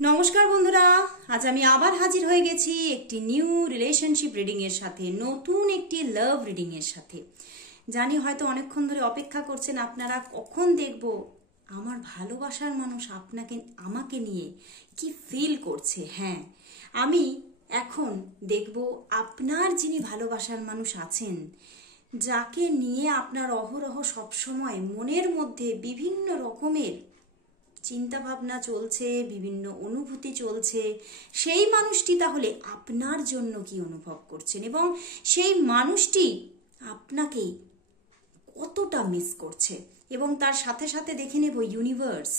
নমস্কার বন্ধুরা, আজ আমি আবার হাজির হয়ে গেছি একটি নিউ রিলেশনশিপ রিডিং এর সাথে, নতুন একটি লাভ রিডিং এর সাথে। জানি হয়তো অনেকক্ষণ ধরে অপেক্ষা করছেন আপনারা, কখন দেখব আমার ভালোবাসার মানুষ আমাকে নিয়ে কি ফিল করছে। হ্যাঁ, আমি এখন দেখব আপনার যিনি ভালোবাসার মানুষ আছেন, যাকে নিয়ে আপনার অহরহ সবসময় মনের মধ্যে বিভিন্ন রকমের চিন্তা ভাবনা চলছে, বিভিন্ন অনুভূতি চলছে, সেই মানুষটি তাহলে আপনার জন্য কি অনুভব করছেন এবং সেই মানুষটি আপনাকে কতটা মিস করছে। এবং তার সাথে সাথে দেখে নেব ইউনিভার্স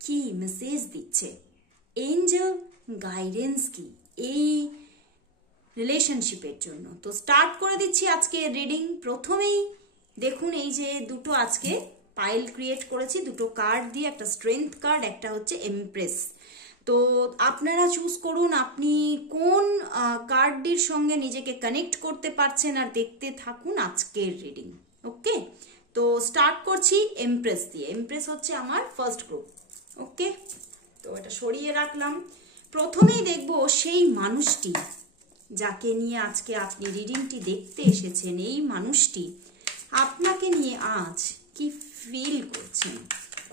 কি মেসেজ দিচ্ছে, এঞ্জেল গাইডেন্স কি এই রিলেশনশিপের জন্য। তো স্টার্ট করে দিচ্ছি আজকে রিডিং। প্রথমেই দেখুন, এই যে দুটো আজকে পাইল ক্রিয়েট করেছি, দুটো কার্ড দিয়ে, একটা স্ট্রেংথ কার্ড, একটা হচ্ছে এমপ্রেস। তো আপনারা চুজ করুন আপনি কোন কার্ডটির সঙ্গে নিজেকে কানেক্ট করতে পারছেন, আর দেখতে থাকুন আজকের রিডিং। ওকে, তো স্টার্ট করছি এমপ্রেস দিয়ে। এমপ্রেস হচ্ছে আমার ফার্স্ট গ্রুপ। ওকে, তো এটা সরিয়ে রাখলাম। প্রথমেই দেখব সেই মানুষটি যাকে নিয়ে আজকে আপনি রিডিংটি দেখতে এসেছেন, এই মানুষটি আপনাকে নিয়ে আজ কি ফিল করছেন,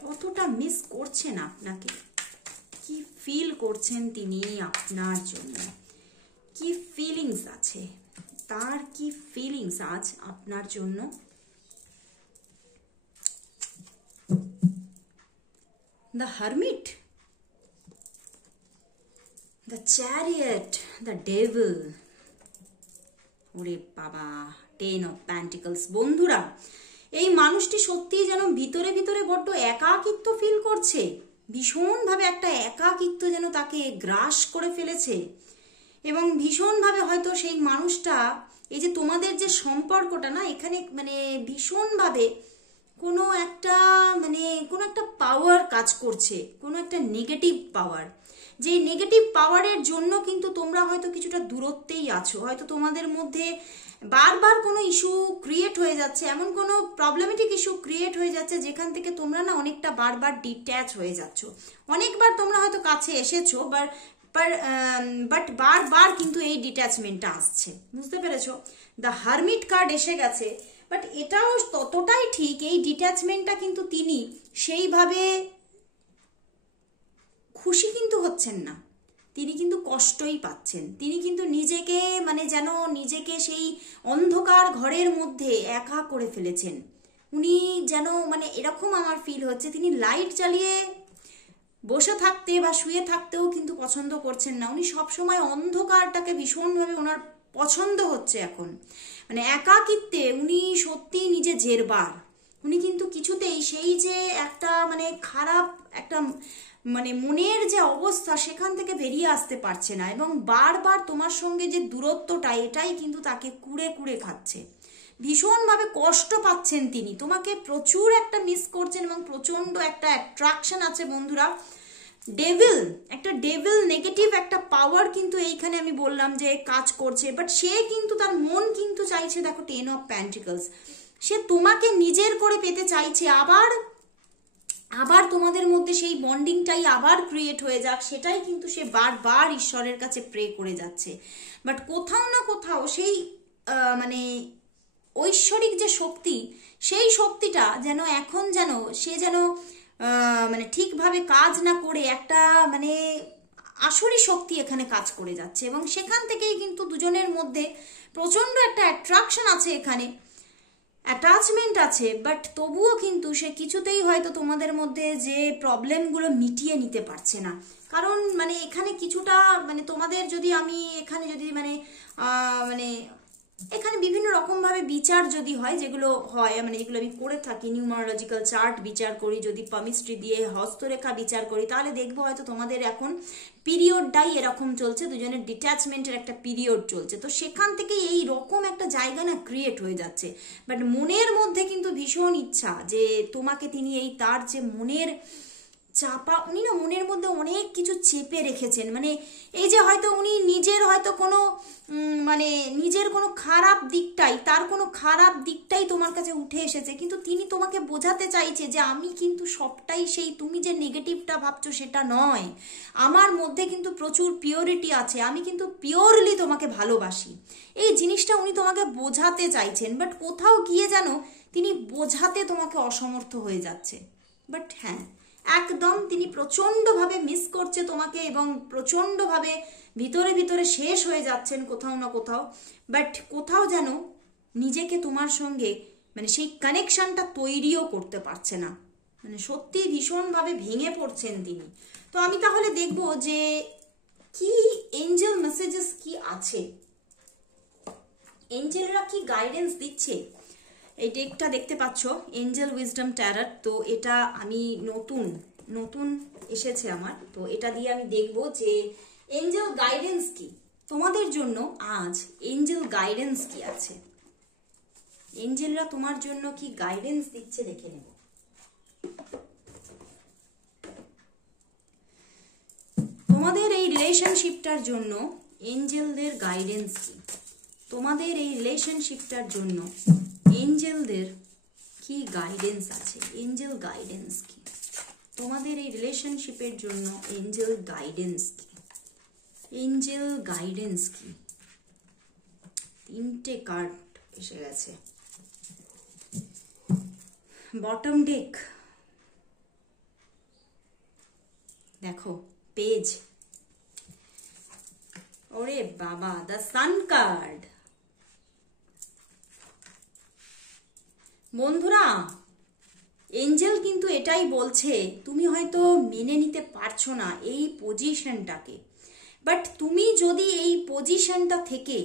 কতটা মিস করছেন আপনাকে, কি ফিল করছেন তিনি আপনার জন্য, কি ফিলিংস আছে, তার কি ফিলিংস আজ আপনার জন্য। The hermit, the chariot, the devil, ওরে বাবা, 10 অফ প্যান্টিকলস। বন্ধুরা, এই মানুষটি সত্যিই যেন ভিতরে ভিতরে বড্ড একাকিত্ব ফিল করছে, ভীষণভাবে একটা একাকিত্ব যেন তাকে গ্রাস করে ফেলেছে। এবং ভীষণভাবে হয়তো সেই মানুষটা, এই যে তোমাদের যে সম্পর্কটা না, এখানে মানে ভীষণভাবে কোনো একটা পাওয়ার কাজ করছে, কোনো একটা নেগেটিভ পাওয়ার। যে নেগেটিভ পাওয়ারের জন্য কিন্তু তোমরা হয়তো কিছুটা দূরত্বেই আছো, হয়তো তোমাদের মধ্যে বারবার কোনো ইস্যু ক্রিয়েট হয়ে যাচ্ছে, এমন কোনো প্রবলেমেটিক ইস্যু ক্রিয়েট হয়ে যাচ্ছে যেখান থেকে তোমরা না অনেকটা বারবার ডিট্যাচ হয়ে যাচ্ছ। অনেকবার তোমরা হয়তো কাছে এসেছো, বাট বারবার কিন্তু এই ডিট্যাচমেন্টটা আসছে, বুঝতে পেরেছো? দ্য হারমিট কার্ড এসে গেছে, বাট এটাও ততটাই ঠিক, এই ডিট্যাচমেন্টটা কিন্তু তিনি সেইভাবে খুশি কিন্তু হচ্ছেন না, তিনি কিন্তু কষ্টই পাচ্ছেন। তিনি কিন্তু নিজেকে যেন নিজেকে সেই অন্ধকার ঘরের মধ্যে একা করে ফেলেছেন। উনি যেন এরকম আমার ফিল হচ্ছে, তিনি লাইট জ্বালিয়ে বসে থাকতে বা শুয়ে থাকতেও কিন্তু পছন্দ করছেন না। উনি সবসময় অন্ধকারটাকে ভীষণভাবে ওনার পছন্দ হচ্ছে এখন। একাকিত্বে উনি সত্যিই নিজে জেরবার। উনি কিন্তু কিছুতেই সেই যে একটা খারাপ একটা মনের যে অবস্থা, সেখান থেকে বেরিয়ে আসতে পারছে না। এবং বারবার তোমার সঙ্গে যে দূরত্বটা, এটাই কিন্তু তাকে কুড়ে কুড়ে খাচ্ছে, ভীষণভাবে কষ্ট পাচ্ছেন তিনি। তোমাকে প্রচুর একটা মিস করছেন এবং প্রচন্ড একটা অ্যাট্রাকশন আছে বন্ধুরা। একটা ডেভিল নেগেটিভ একটা পাওয়ার কিন্তু এইখানে আমি বললাম যে কাজ করছে, বাট সে কিন্তু তার মন কিন্তু চাইছে, দেখো 10 অফ প্যান্টিকলস, সে তোমাকে নিজের করে পেতে চাইছে, আবার তোমাদের মধ্যে সেই বন্ডিংটাই আবার ক্রিয়েট হয়ে যাক, সেটাই কিন্তু সে বারবার ঈশ্বরের কাছে প্রে করে যাচ্ছে। বাট কোথাও না কোথাও সেই ঐশ্বরিক যে শক্তি, সেই শক্তিটা যেন এখন যেন সে যেন ঠিকভাবে কাজ না করে একটা আসুরি শক্তি এখানে কাজ করে যাচ্ছে। এবং সেখান থেকেই কিন্তু দুজনের মধ্যে প্রচন্ড একটা অ্যাট্রাকশন আছে, এখানে অ্যাটাচমেন্ট আছে, বাট তবুও কিন্তু সে কিছুতেই হয়তো তোমাদের মধ্যে যে প্রবলেমগুলো মিটিয়ে নিতে পারছে না। কারণ এখানে কিছুটা তোমাদের যদি আমি এখানে যদি এখানে বিভিন্ন রকমভাবে বিচার যদি হয়, যেগুলো হয় যেগুলো আমি করে থাকি, নিউমারোলজিক্যাল চার্ট বিচার করি, যদি পামিস্ট্রি দিয়ে হস্তরেখা বিচার করি, তাহলে দেখবো হয়তো তোমাদের এখন পিরিয়ডটাই এরকম চলছে, দুজনের ডিট্যাচমেন্টের একটা পিরিয়ড চলছে। তো সেখান থেকে এই রকম একটা জায়গা না ক্রিয়েট হয়ে যাচ্ছে। বাট মনের মধ্যে কিন্তু ভীষণ ইচ্ছা যে তোমাকে তিনি তার যে মনের চাপা, উনি না মনের মধ্যে অনেক কিছু চেপে রেখেছেন। মানে এই যে হয়তো উনি নিজের হয়তো কোনো মানে নিজের কোনো খারাপ দিকটাই, তার কোনো খারাপ দিকটাই তোমার কাছে উঠে এসেছে, কিন্তু তিনি তোমাকে বোঝাতে চাইছে যে আমি কিন্তু সবটাই সেই, তুমি যে নেগেটিভটা ভাবছো সেটা নয়, আমার মধ্যে কিন্তু প্রচুর পিওরিটি আছে, আমি কিন্তু পিওরলি তোমাকে ভালোবাসি। এই জিনিসটা উনি তোমাকে বোঝাতে চাইছেন, বাট কোথাও গিয়ে যেন তিনি বোঝাতে তোমাকে অসমর্থ হয়ে যাচ্ছে। বাট হ্যাঁ, একদম তিনি প্রচণ্ডভাবে মিস করছে তোমাকে এবং প্রচণ্ডভাবে ভিতরে ভিতরে শেষ হয়ে যাচ্ছেন কোথাও না কোথাও। বাট কোথাও যেন নিজেকে তোমার সঙ্গে মানে সেই কানেকশনটা তৈরিও করতে পারছে না, মানে সত্যি ভীষণভাবে ভেঙে পড়ছেন তিনি। তো আমি তাহলে দেখব যে কি এঞ্জেল মেসেজেস কি আছে, এঞ্জেলরা কি গাইডেন্স দিচ্ছে। এই ডেকটা দেখতে পাচ্ছ এঞ্জেল উইজডম ট্যারট, তো এটা আমি নতুন এসেছে আমার, তো এটা দিয়ে আমি দেখব যে এঞ্জেল গাইডেন্স কি তোমাদের জন্য। আজ এঞ্জেল গাইডেন্স কি আছে, এঞ্জেলরা তোমার জন্য কি গাইডেন্স দিচ্ছে দেখে নেব। তোমাদের এই রিলেশনশিপটার জন্য এঞ্জেলদের গাইডেন্স কি, তোমাদের এই রিলেশনশিপটার জন্য এঞ্জেলদের কি গাইডেন্স আছে, এঞ্জেল গাইডেন্স কি তোমাদের এই রিলেশনশিপের জন্য, এঞ্জেল গাইডেন্স কি, এঞ্জেল গাইডেন্স কি। তিনটে কার্ড এসে গেছে, বটম ডেক দেখো, পেজ, ওরে বাবা, দ্য সান কার্ড। বন্ধুরা, এঞ্জেল কিন্তু এটাই বলছে, তুমি হয়তো মেনে নিতে পারছো না এই পজিশনটাকে, বাট তুমি যদি এই পজিশনটা থেকে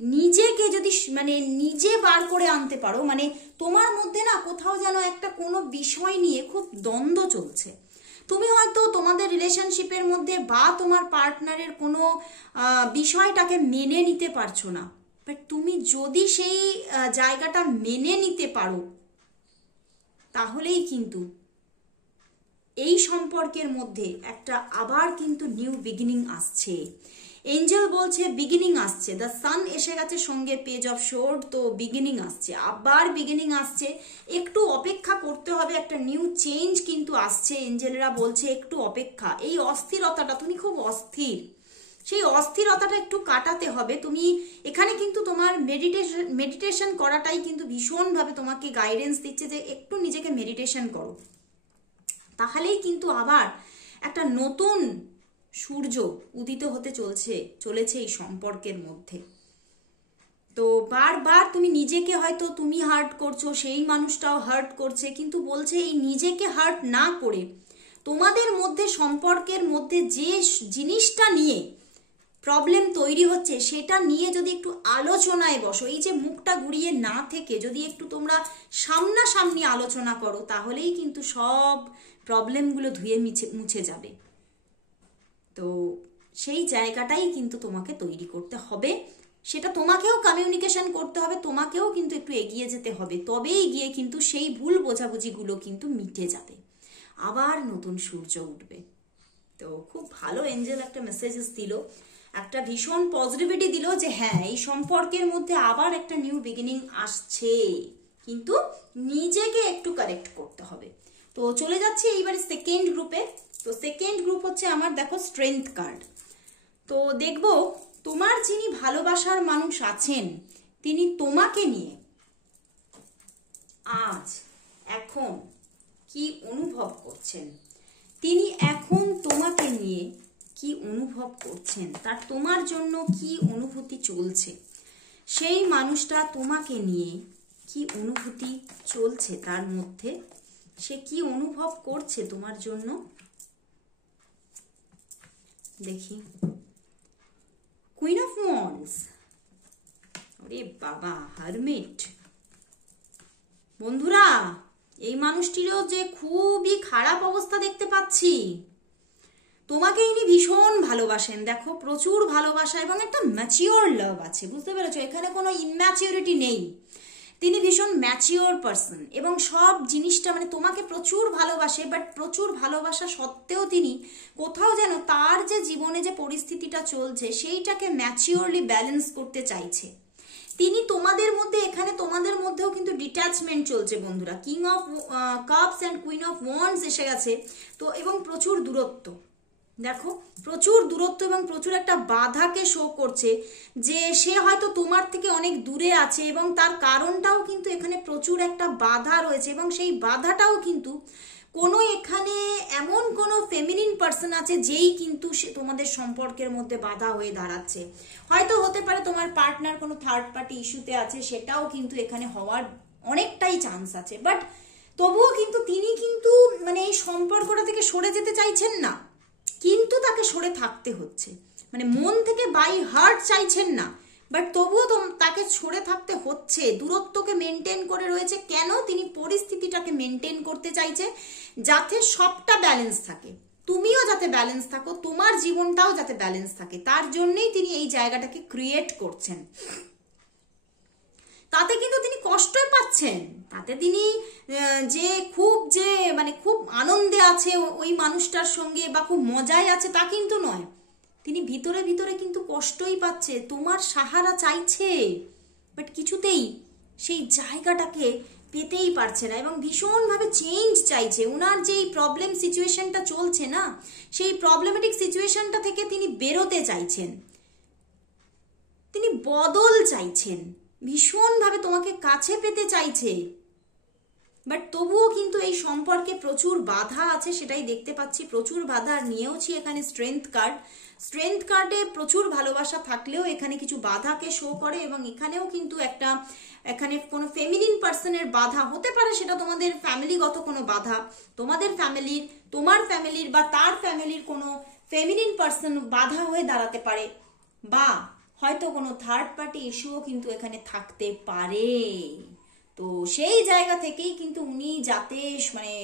নিজেকে যদি মানে নিজে বার করে আনতে পারো, মানে তোমার মধ্যে না কোথাও যেন একটা কোনো বিষয় নিয়ে খুব দ্বন্দ্ব চলছে, তুমি হয়তো তোমাদের রিলেশনশিপের মধ্যে বা তোমার পার্টনারের কোনো বিষয়টাকে মেনে নিতে পারছো না, বাট তুমি যদি সেই জায়গাটা মেনে নিতে পারো তাহলেই কিন্তু এই সম্পর্কের মধ্যে একটা আবার কিন্তু নিউ বিগিনিং আসছে। এঞ্জেল বলছে বিগিনিং আসছে, দ্য সান এসে গেছে সঙ্গে পেজ অফ শোর্ড, তো বিগিনিং আসছে, আবার বিগিনিং আসছে, একটু অপেক্ষা করতে হবে, একটা নিউ চেঞ্জ কিন্তু আসছে। এঞ্জেলরা বলছে একটু অপেক্ষা, এই অস্থিরতাটা, তুমি খুব অস্থির, সেই অস্থিরতাটা একটু কাটাতে হবে। তুমি এখানে কিন্তু তোমার মেডিটেশন করাটাই কিন্তু ভীষণভাবে তোমাকে গাইডেন্স দিচ্ছে যে একটু নিজেকে মেডিটেশন করো, তাহলেই কিন্তু আবার একটা নতুন সূর্য উদিত হতে চলেছে এই সম্পর্কের মধ্যে। তো বারবার তুমি নিজেকে হয়তো তুমি হার্ট করছো, সেই মানুষটাও হার্ট করছে, কিন্তু বলছে এই নিজেকে হার্ট না করে তোমাদের মধ্যে সম্পর্কের মধ্যে যে জিনিসটা নিয়ে প্রবলেম তৈরি হচ্ছে সেটা নিয়ে যদি একটু আলোচনায় বসো, এই যে মুখটা ঘুরিয়ে না থেকে যদি একটু তোমরা সামনাসামনি আলোচনা করো, তাহলেই কিন্তু সব প্রবলেমগুলো ধুয়ে মুছে যাবে। তো সেই জায়গাটাই কিন্তু তোমাকে তৈরি করতে হবে, সেটা তোমাকেও কমিউনিকেশন করতে হবে, তোমাকেও কিন্তু একটু এগিয়ে যেতে হবে, তবেই গিয়ে কিন্তু সেই ভুল বোঝাবুঝিগুলো কিন্তু মিটে যাবে, আবার নতুন সূর্য উঠবে। তো খুব ভালো এঞ্জেল একটা মেসেজেস দিল, একটা ভীষণ পজিটিভিটি দিল যে হ্যাঁ এই সম্পর্কের মধ্যে আবার একটা নিউ বিগিনিং আসছে, কিন্তু নিজেকে একটু কারেক্ট করতে হবে। তো চলে যাচ্ছি এইবার সেকেন্ড গ্রুপে। তো সেকেন্ড গ্রুপ হচ্ছে আমার, দেখো স্ট্রেংথ কার্ড। তো দেখব তোমার যিনি ভালোবাসার মানুষ আছেন তিনি তোমাকে নিয়ে আজ এখন কি অনুভব করছেন, তিনি এখন তোমাকে নিয়ে কি অনুভব করছেন, তার তোমার জন্য কি অনুভূতি চলছে, সেই মানুষটা তোমাকে নিয়ে কি অনুভূতি চলছে, তার মধ্যে সে কি অনুভব করছে তোমার জন্য। দেখি, কুইন অফ ওয়ান্ডস, আরে বাবা, হারমিট। বন্ধুরা, এই মানুষটিরও যে খুবই খারাপ অবস্থা দেখতে পাচ্ছি, তোমাকে ইনি ভীষণ ভালোবাসেন, দেখো প্রচুর ভালোবাসা এবং একটা ম্যাচিওর লাভ আছে, বুঝতে পেরেছো, এখানে কোনো ইম্যাচিউরিটি নেই, তিনি ভীষণ ম্যাচিওর পার্সন এবং সব জিনিসটা মানে তোমাকে প্রচুর ভালোবাসে, বাট প্রচুর ভালোবাসা সত্ত্বেও তিনি কোথাও যেন তার যে জীবনে যে পরিস্থিতিটা চলছে সেইটাকে ম্যাচিওরলি ব্যালেন্স করতে চাইছে। তিনি তোমাদের মধ্যে, এখানে তোমাদের মধ্যেও কিন্তু ডিট্যাচমেন্ট চলছে বন্ধুরা। King of cups and queen of wands এসে গেছে তো, এবং প্রচুর দূরত্ব, দেখো প্রচুর দূরত্ব এবং প্রচুর একটা বাধাকে শো করছে যে সে হয়তো তোমার থেকে অনেক দূরে আছে, এবং তার কারণটাও কিন্তু এখানে প্রচুর একটা বাধা রয়েছে, এবং সেই বাধাটাও কিন্তু কোনো এখানে এমন কোনো ফেমিনিন পার্সন আছে যেই কিন্তু সে তোমাদের সম্পর্কের মধ্যে বাধা হয়ে দাঁড়াচ্ছে। হয়তো হতে পারে তোমার পার্টনার কোনো থার্ড পার্টি ইস্যুতে আছে, সেটাও কিন্তু এখানে হওয়ার অনেকটাই চান্স আছে, বাট তবুও কিন্তু তিনি কিন্তু মানে এই সম্পর্কটা থেকে সরে যেতে চাইছেন না, কিন্তু তাকে সরে থাকতে হচ্ছে, মানে মন থেকে বাই হার্ট চাইছেন না, বাট তবুও তাকে সরে থাকতে হচ্ছে, দূরত্বকে মেনটেন করে রয়েছে। কেন? তিনি পরিস্থিতিটাকে মেনটেন করতে চাইছে যাতে সবটা ব্যালেন্স থাকে, তুমিও যাতে ব্যালেন্স থাকো, তোমার জীবনটাও যাতে ব্যালেন্স থাকে, তার জন্যই তিনি এই জায়গাটাকে ক্রিয়েট করছেন। তাতে কিন্তু তিনি কষ্টই পাচ্ছেন, তাতে তিনি যে মানে খুব আনন্দে আছে ওই মানুষটার সঙ্গে বা খুব মজায় আছে তা কিন্তু নয়, তিনি ভিতরে ভিতরে কিন্তু কষ্টই পাচ্ছে, তোমার সাহারা চাইছে, বাট কিছুতেই সেই জায়গাটাকে পেতেই পারছে না, এবং ভীষণভাবে চেঞ্জ চাইছে। ওনার যে প্রবলেম সিচুয়েশনটা চলছে না, সেই প্রবলেমেটিক সিচুয়েশনটা থেকে তিনি বেরোতে চাইছেন, তিনি বদল চাইছেন, ভীষণভাবে তোমাকে কাছে পেতে চাইছে, বাট তবুও কিন্তু এই সম্পর্কে প্রচুর বাধা আছে, সেটাই দেখতে পাচ্ছি, প্রচুর বাধা নিয়েওছি এখানে স্ট্রেংথ কার্ড। স্ট্রেংথ কার্ডে প্রচুর ভালোবাসা থাকলেও এখানে কিছু বাধাকে শো করে, এবং এখানেও কিন্তু একটা এখানে কোনো ফেমিনিন পার্সনের বাধা হতে পারে, সেটা তোমাদের ফ্যামিলিগত কোনো বাধা, তোমাদের ফ্যামিলির, তোমার ফ্যামিলির বা তার ফ্যামিলির কোনো ফেমিনিন পার্সন বাধা হয়ে দাঁড়াতে পারে, বা হয়তো কোনো থার্ড পার্টি ইস্যুও কিন্তু এখানে থাকতে পারে। তো সেই জায়গা থেকেই কিন্তু উনি যাতে মানে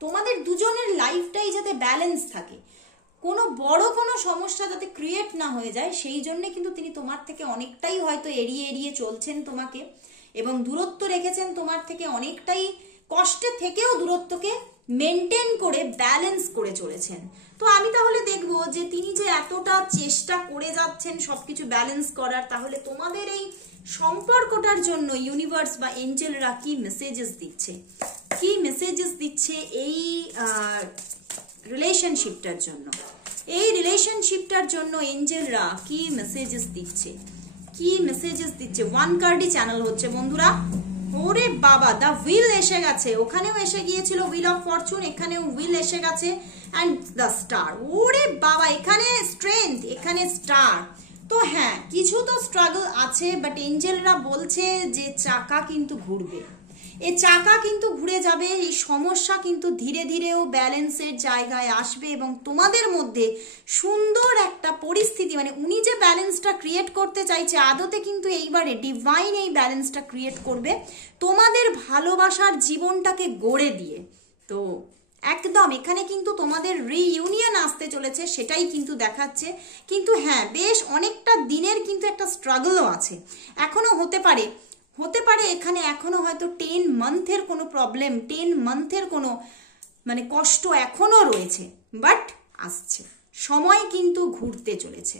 তোমাদের দুজনের লাইফটাই যাতে ব্যালেন্স থাকে, কোনো বড় কোনো সমস্যা যাতে ক্রিয়েট না হয়ে যায়, সেই জন্যে কিন্তু তিনি তোমার থেকে অনেকটাই হয়তো এড়িয়ে এড়িয়ে চলছেন তোমাকে, এবং দূরত্ব রেখেছেন তোমার থেকে অনেকটাই, কষ্টে থেকেও দূরত্বকে মেনটেন করে ব্যালেন্স করে চলেছেন। তো আমি তাহলে দেখবো যে তিনি যে এতটা চেষ্টা করে যাচ্ছেন সবকিছু ব্যালেন্স করার, তাহলে তোমাদের এই সম্পর্কটার জন্য ইউনিভার্স বা এঞ্জেলরা কি মেসেজেস দিচ্ছে, কি মেসেজেস দিচ্ছে এই রিলেশনশিপটার জন্য, এই রিলেশনশিপটার জন্য এঞ্জেলরা কি মেসেজেস দিচ্ছে, কি মেসেজেস দিচ্ছে। ওয়ান কার্ডই চ্যানেল হচ্ছে বন্ধুরা। ওরে বাবা, দ্য হুইল এসে গেছে, ওখানেও এসে গিয়েছিল হুইল অফ ফরচুন, এখানেও হুইল এসে গেছে, অ্যান্ড দ্য স্টার। ওরে বাবা, এখানে স্ট্রেংথ, এখানে স্টার। তো হ্যাঁ, কিছু তো স্ট্রাগল আছে, বাট এঞ্জেলরা বলছে যে চাকা কিন্তু ঘুরবে, এই চাকা কিন্তু ঘুরে যাবে, এই সমস্যা কিন্তু ধীরে ধীরেও ব্যালেন্সের জায়গায় আসবে, এবং তোমাদের মধ্যে সুন্দর একটা পরিস্থিতি, মানে উনি যে ব্যালেন্সটা ক্রিয়েট করতে চাইছে আদতে কিন্তু এইবারে ডিভাইন এই ব্যালেন্সটা ক্রিয়েট করবে তোমাদের ভালোবাসার জীবনটাকে গড়ে দিয়ে। তো একদম এখানে কিন্তু তোমাদের রিইউনিয়ন আসতে চলেছে, সেটাই কিন্তু দেখাচ্ছে। কিন্তু হ্যাঁ, বেশ অনেকটা দিনের কিন্তু একটা স্ট্রাগলও আছে, এখনো হতে পারে এখানে এখনো হয়তো 10 মান্থের কোনো প্রবলেম, 10 মান্থের কোনো মানে কষ্ট এখনো রয়েছে, বাট আসছে, সময় কিন্তু ঘুরতে চলেছে।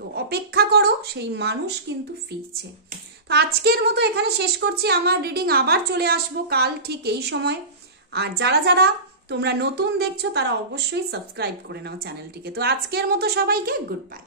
তো অপেক্ষা করো, সেই মানুষ কিন্তু ফিরছে। তো আজকের মতো এখানে শেষ করছি আমার রিডিং, আবার চলে আসবো কাল ঠিক এই সময়। আর যারা যারা তোমরা নতুন দেখছো তারা অবশ্যই সাবস্ক্রাইব করে নাও চ্যানেলটিকে। তো আজকের মতো সবাইকে গুড বাই।